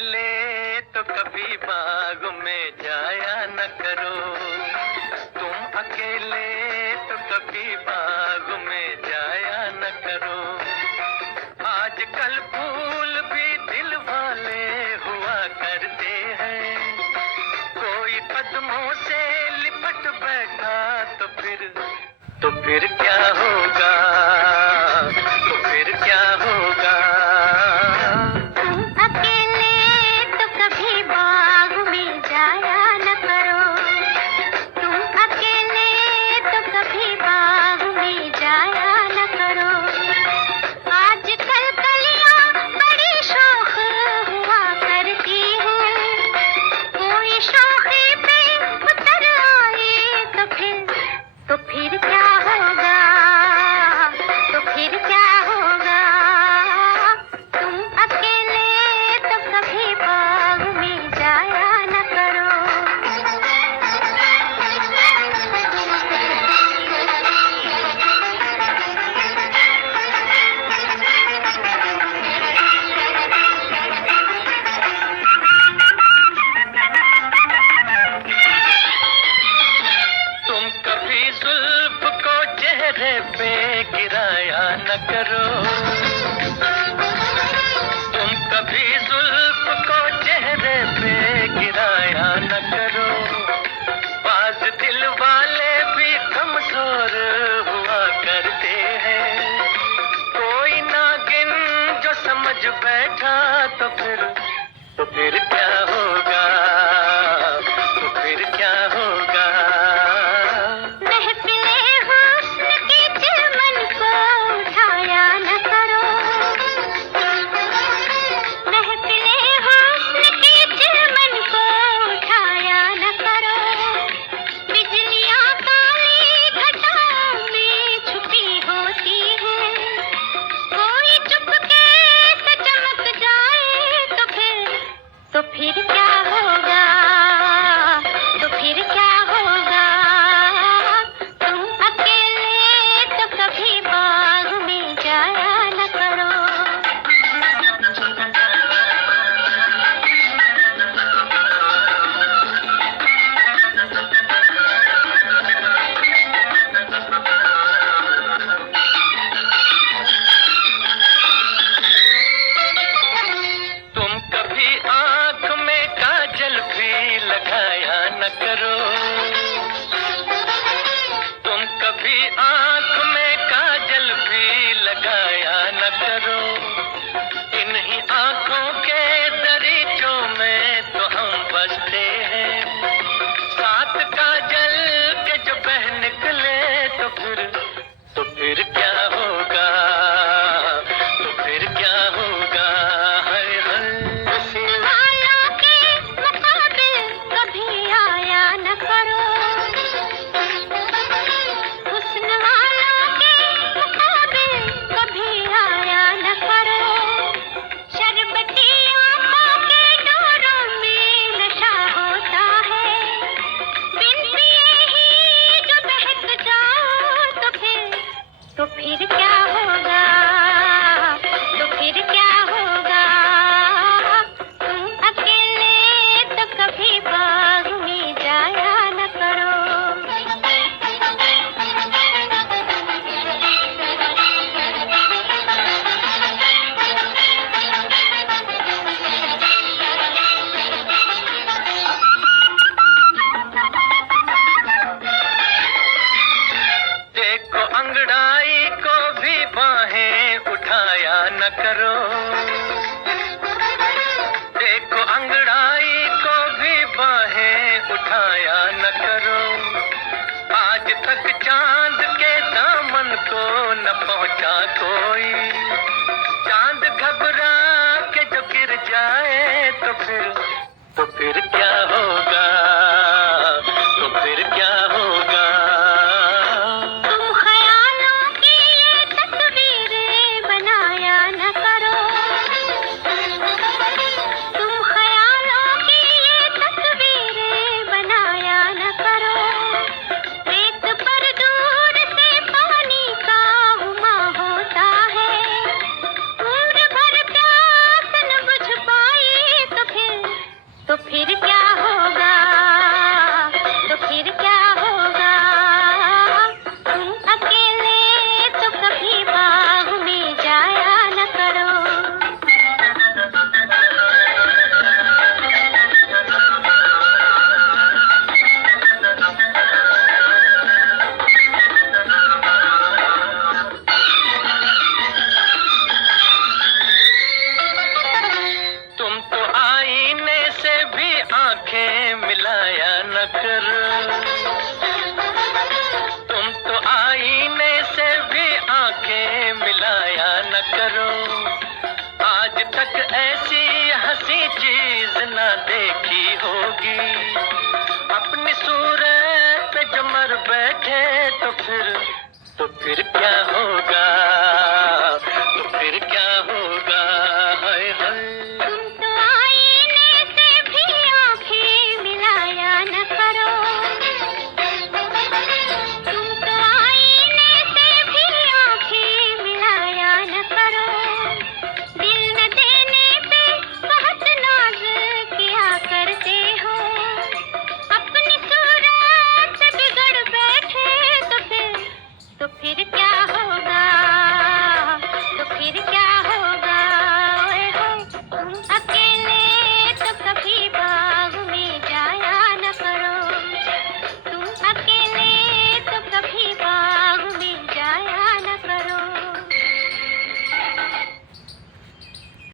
अकेले तो कभी बाग में जाया न करो। तुम अकेले तो कभी बाग में जाया न करो। आजकल फूल भी दिल वाले हुआ करते हैं। कोई कदमों से लिपट बैठा तो फिर क्या होगा? तो फिर क्या होगा? तुम अकेले तो कभी बाग में जाया न करो। तुम अकेले तो कभी बाग में जाया न करो। आजकल कलियां बड़ी शौक हुआ करती हैं। कोई शौकी पे उतर आए तो फिर क्या होगा? तो फिर क्या होगा? तुम अकेले तो कभी बाग में जाया न करो। तुम कभी जुल्फ को चेहरे पे गिराया न करो। तुम कभी जुल्फ को चेहरे पे गिराया न करो। बाज दिल वाले भी कमजोर हुआ करते हैं। कोई नागिन जो समझ बैठा तो फिर क्या होगा? तो फिर क्या होगा? महफिले हुस्न की चिलमन को उठाया न करो। महफिले हुस्न की चिलमन को उठाया न करो। बिजलियां काली घटाओं में छुपी होती हैं। कोई चुपके से चमक जाए तो फिर क्या होगा? तो फिर क्या होगा? तुम अकेले तो कभी बाग में जाया न करो। तुम कभी आंख में काजल भी लगाया न करो। तुम कभी आंख में काजल भी लगाया न करो। इन्हीं आंखों के दरीचों में तो हम बसते हैं। साथ काजल के जो बह निकले तो फिर क्या होगा? तो फिर क्या होगा? हाय हाय। हुस्न वालों के मुकाबिल कभी आया न करो। हुस्न वालों के मुकाबिल कभी आया न करो। शरबती आंखों के डोरों में नशा होता है। बिन पिए ही जो बहक जाओ तो फिर क्या होगा? तो फिर क्या होगा? तुम अकेले तो कभी बाग में जाया न करो। देखो अंगड़ाई को भी बाहें उठाया न करो। देखो अंगड़ाई को भी बाहें उठाया न करो। आज तक चांद के दामन को न पहुंचा कोई। चांद घबरा के जो गिर जाए तो फिर क्या होगा? तो फिर क्या होगा? तुम ख्यालों की ये तस्वीरें बनाया न करो। तुम ख्यालों की ये तस्वीरें बनाया न करो। रेत पर दूर से पानी का हुमा होता है। फिर तो फिर क्या होगा?